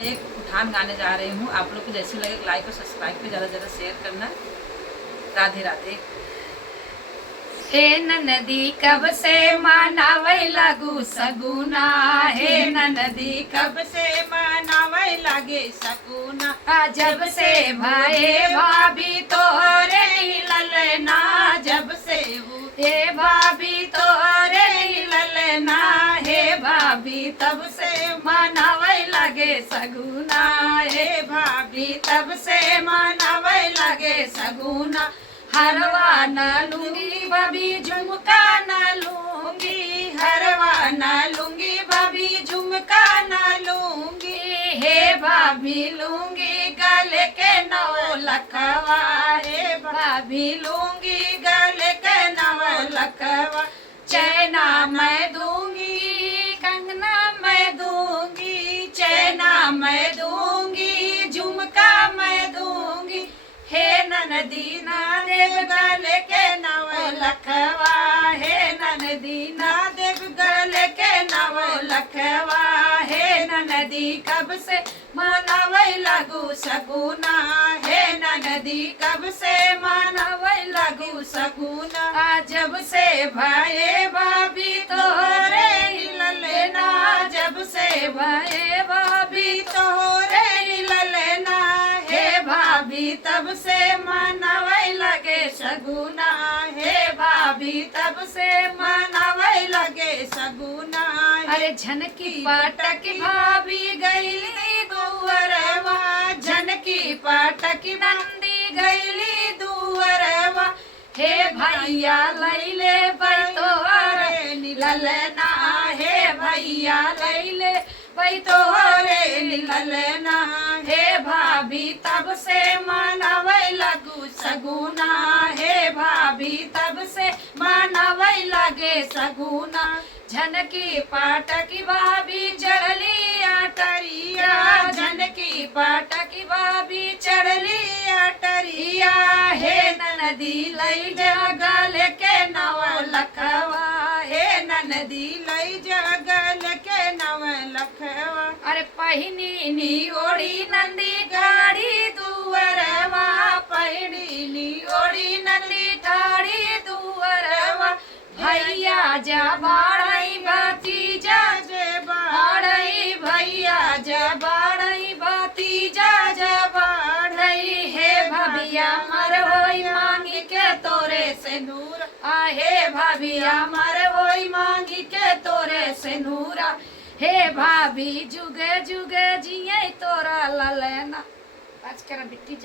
एक उठान गाने जा रही हूँ। आप लोग को जैसे लगे लाइक और सब्सक्राइब पे ज़्यादा ज़्यादा शेयर करना। राधे राधे। हे नदी कब से मनावे लागू सगुना, हे नदी कब से मनावे लगे सकुना, जब से भाई भाभी तोरे ललना, जब से वो हे भाभी तोरे ललना, हे भाभी तब से मनावे लगे सगुना, हे भाभी तब से मनावे लगे सगुना। हरवा न लूंगी भाभी झुमका न लूंगी, हरवा न लूंगी भाभी झुमका न लूंगी, हे भाभी लूंगी गले के नौ लखवा, हे भाभी लूंगी गले के नव लखवा। चैना मैं दूंगी कंगना मैं दूंगी, चैना मैं दूंगी झुमका मैं दूंगी, हे ननदी ना देव गले के नव लखवा, हे ननदी ना ना देव गले के नव लखवा। हे ननदी कब से मनावे लगू सगुना, हे नदी कब से मनावे लगू सगुना। जब से भाई भाभी तोरे ललना, जब से भाई भाभी तोरे ललना, हे भाभी तब से मनावे लगे सगुना, हे भाभी तब से मनावे लगे सगुना। अरे झनकी पाटक भाभी गईली दुअरवा, झनकी पाटक नंदी गईली दुअरवा, हे भैया लैले बैतोरे ललना, हे भैया लैले तोरे ललना। हे भाभी तब से मनावे लगू सगुना, हे भाभी तब से मनावे लगे सगुना। झनकी पाटकी भाभी चढ़ली अटरिया, झनकी पाटक भाभी चढ़ली अटरिया, हे ननदी लई जा गले के नव लखवा, हे नदी लई जगल के नव लखवा। अरे पहिनी नी ओढ़ी नंदी गाड़ी दुअरवा, पहिनी नी ओढ़ी नंदी गाड़ी दुअरवा। भैया जा बाड़ई भतीजा जे बाड़ई, भैया जा बाड़ई भतीजा जा बाड़ई, हे भभिया मर होई मांगी के तोरे से नूर, हे भभिया मर होई मांगी के तोरे से नूरा, हे भाभी जुगे जुगे जिये तोरा ललना। आज कर बिट्टी